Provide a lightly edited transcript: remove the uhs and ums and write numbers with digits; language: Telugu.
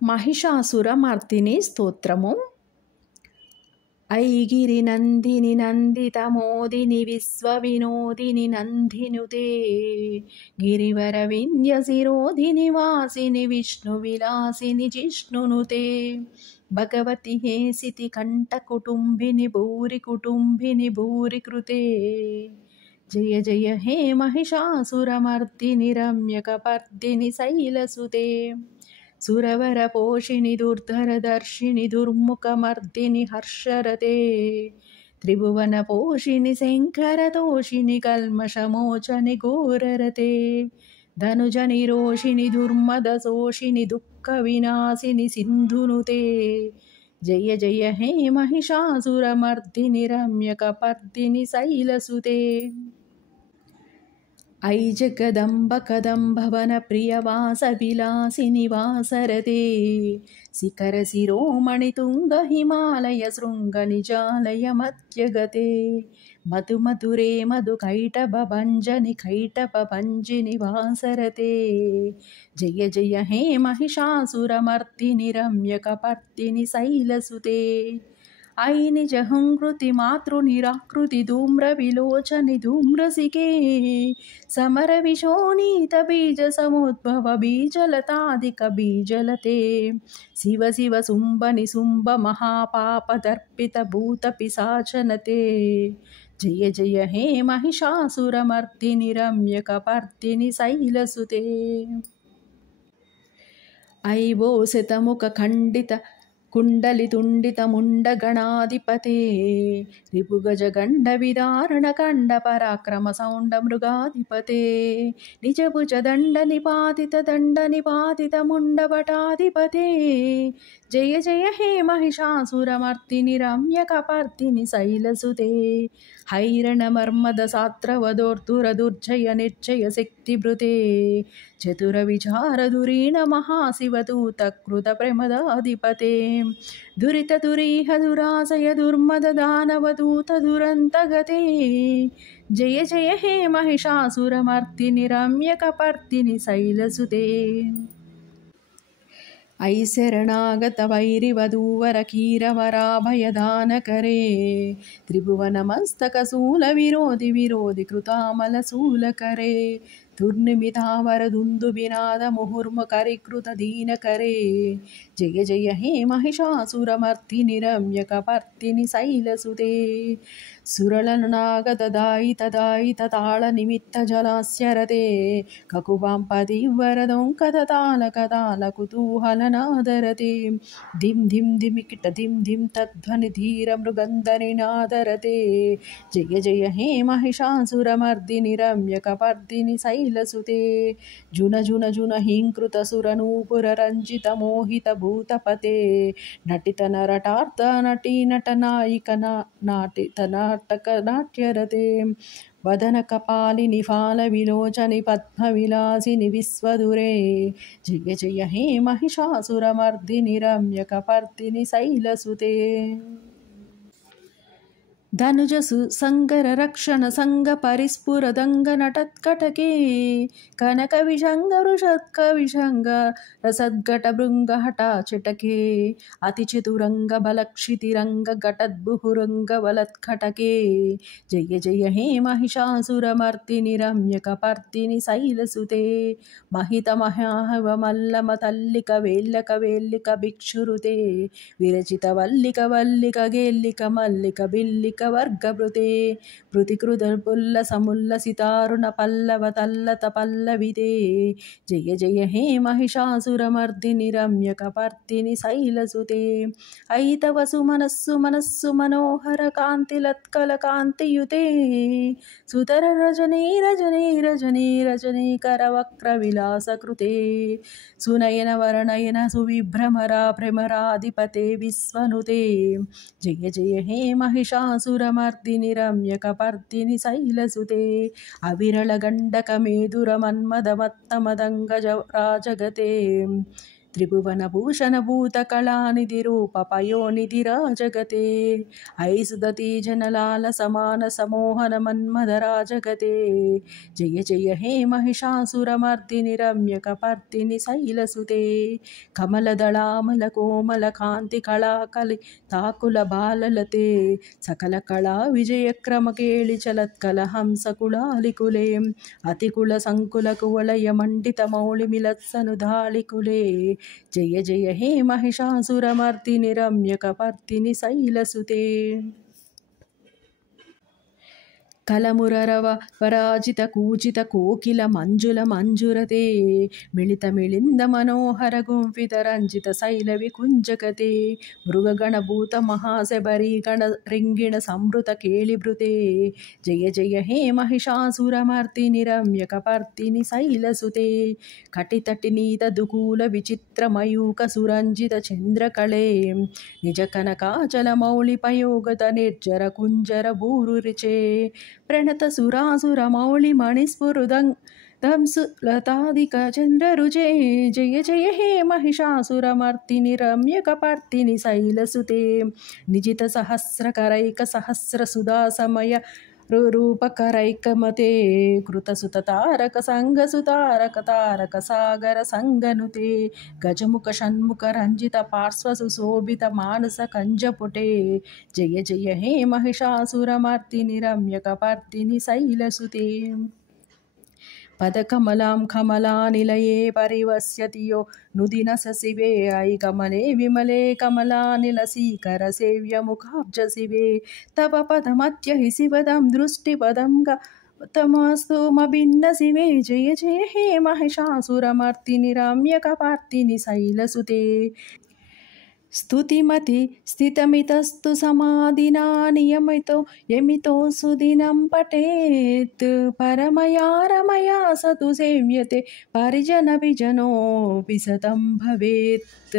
మహిషాసురమర్దిని స్తోత్రము. ఐగిరి నందిని నందితమోదిని విశ్వవినోదిని నందినుతే గిరివర వింధ్యశిరోధిని వాసిని విష్ణు విలాసిని జిష్ణునుతే భగవతి హేసితి కంఠ కుటుంబిని భూరి కృతే జయ జయ హే మహిషాసురమర్దిని రమ్యకపర్దిని శైలసుతే సురవర పోషిణి దుర్ధర దర్శిని దుర్ముఖమర్దిని హర్షరతే త్రిభువన పోషిణి శంకర తోషిని కల్మషమోచని ఘోరరతే ధనుజని రోషిణి దుర్మద శోషిని దుఃఖ వినాశిని సింధునుతే జయ జయ హే మహిషాసురమర్దిని రమ్యకపర్దిని శైలసుతే ఐ జగదంబ కదంభవన ప్రియవాస విలాసిని వాసరతే శిఖర శిరోమణి తుంగ హిమాలయ శృంగ నిజాలయ మధ్యగతే మధు మధురే మధు కైటభ భంజని కైటప భంజిని వాసరతే జయ జయ హే మహిషాసురమర్దిని రమ్యకపర్దిని శైలసుతే ఐ నిజహంకృతి మాతృనిరాకృతి ధూమ్ర విలోచని ధూమ్రసికే సమర విశోనీత బీజ సముద్భవ బీజలతాదిక బీజలతే శివ శివ శుంభని శుంభ మహాపాప దర్పిత భూత పిశాచనతే జయ జయ హే మహిషాసురమర్దిని రమ్యకపర్దిని శైలసుతే ఐవో శతముఖ ఖండిత కుండలి తుండిత ముండ గణాధిపతే రిపుగజ గండ విదారణ కండ పరాక్రమ సౌండ మృగాధిపతే నిజభుజ దండ నిపాతిత ముండవటాధిపతే జయ జయ హే మహిషాసురమర్దిని రమ్యకపర్దిని శైలసుతే హైరణ మర్మద సాత్రవదోర్ధుర దుర్జయ నిర్జయ శక్తిభృతే చతుర విచార దురీణ మహాశివదూత కృత ప్రమదాధిపతే దురిత దురీహ దురాశయ దుర్మద దానవదూత దురంతగతే జయ జయ హే మహిషాసురమర్దిని రమ్యకపర్దిని శైలసుతే ఐ శరణాగత వైరివధూవర కీరవరాభయదానకరే త్రిభువన మస్తక శూల విరోధి కృతామల శూలకరే దుర్నిమితావర దుందుబినాద ముహుర్ముఖరికృత దీనకరే జయ జయ హే మహిషాసురమర్దిని రమ్యకపర్దిని శైలసుతే సురలను నాగదాయిత తాళ నిమిత్త జలాస్యరతే కకుబాంపదివ్వర దొంకత తాళ కుతూహలనాదరతే ధిం ధిం ధిమికిట ధిం ధిం తధ్వని ధీర మృగంధరి నాదరతే జయ జయ హే మహిషాసురమర్దిని రమ్యకపర్దిని శైలసుతే జున జున జున హింకృత సురనూపుర రంజిత మోహిత భూతపతే నటిత నరటార్థ నటీ నట నాయిక నాటిత నాటక నాట్యరతే వదన కపాలిని ఫాల విలోచని పద్మ విలాసిని విశ్వదురే జయ జయ హే మహిషాసురమర్దిని రమ్యకపర్దిని శైలసుతే ధనుజ సంగర రక్షణ సంగ పరిస్ఫుర దంగ నటత్కటకే కనక విషంగ వృషత్క విషంగ రసద్ఘట భృంగ హఠ చటకే అతి చతురంగ బలక్షితిరంగ ఘటద్భుహురంగ వలత్కటకే జయ జయ హే మహిషాసురమర్దిని రమ్యకపర్దిని శైలసుతే మహిత మహాహవ మల్లమ తల్లిక వేల్లిక భిక్షురుతే విరచిత వల్లిక గేల్లిక మల్లిక బిల్లిక వర్గభృతే పృతికృత పుల్ల సముల్లసితారుణ పల్లవ తల్లత పల్లవితే జయ జయ హే మహిషాసురమర్దిని రమ్యకపర్దిని శైలసుతే ఐతవ మనస్సు మనోహర కాంతిలత్కల కాంతియుతే సుతర రజనీ కరవక్ర విలాసకృతే సునయన వరనయన సువిభ్రమరా భ్రమరాధిపతే విశ్వనుతే జయ జయ హే మహిషాసురమర్దిని రమ్యకపర్దిని శైలసుతే అవిరళ గండక మేధుర మన్మద మత్తమదంగ రాజగతే त्रिभुवनभूषणभूतकलानिधिरूपपयोनिधिरा जगते अयि सुदती जनलालसमानसमोहनमन्मदरा जगते जय जय हे महिषासुरमर्दिनि रम्यकपर्दिनि शैलसुते कमलदलामलकोमलकान्तिकलाकलि ताकुलबाललते सकलकला विजयक्रमकेलिचलत्कलहंसकुलालिकुले अतिकुलसङ्कुलकुवलयमण्डितमौलिमिलत्सनुधालिकुले जय जय हे महिषासुरमर्दिनि रम्यकपर्दिनि शैलसुते कलमुररव पराजित कूजित कोकिल मंजुल मंजुरते मिलित मिलिंद मनोहर गुंफित रंजित शैल विकुंजकते मृगगणभूत महाशबरी गण रिंगिण संवृत केलिभृते जय जय हे महिषासुरमर्दिनि रम्यकपर्दिनि शैलसुते कटितटिनीत दुकूल विचित्र मयूक सुरंजित चंद्रकले निज कनकाचल मौलिपयोगत निर्जर कुंजर भूरुरिचे प्रणत सुरासुर मौलि मणिस्फुरुदं लतादिक चंद्ररुजे जय जय हे महिषासुरमर्दिनि रम्यकपर्दिनि शैलसुते निजित सहस्रकरैक सहस्र सुधा समय रूपकरैकमते कृतसुततारक संगसुतारक तारक सागर संगनुते गजमुख षण्मुख रंजित पार्श्व सुशोभित मानस कंजपुटे जय जय हे महिषासुरमर्दिनि रम्यकपर्दिनि शैलसुते पदकमलां कमलानिलये परिवस्यति यो नुदिन शिवे अयि कमले विमले कमलानिलसीकरसेव्यमुखाब्जशिवे तव पदमध्य हि शिवदं दृष्टिपदं तमस्तु मभिन्न शिवे जय जय हे महिषासुरमर्दिनि रम्यकपर्दिनि शैलसुते स्तुतिमति स्थितमितस्तु समाधिना नियमितो यमितो सुदिनं पठेत् परमया रमया स तु सेव्यते परिजनविजनोऽपि सतं भवेत्।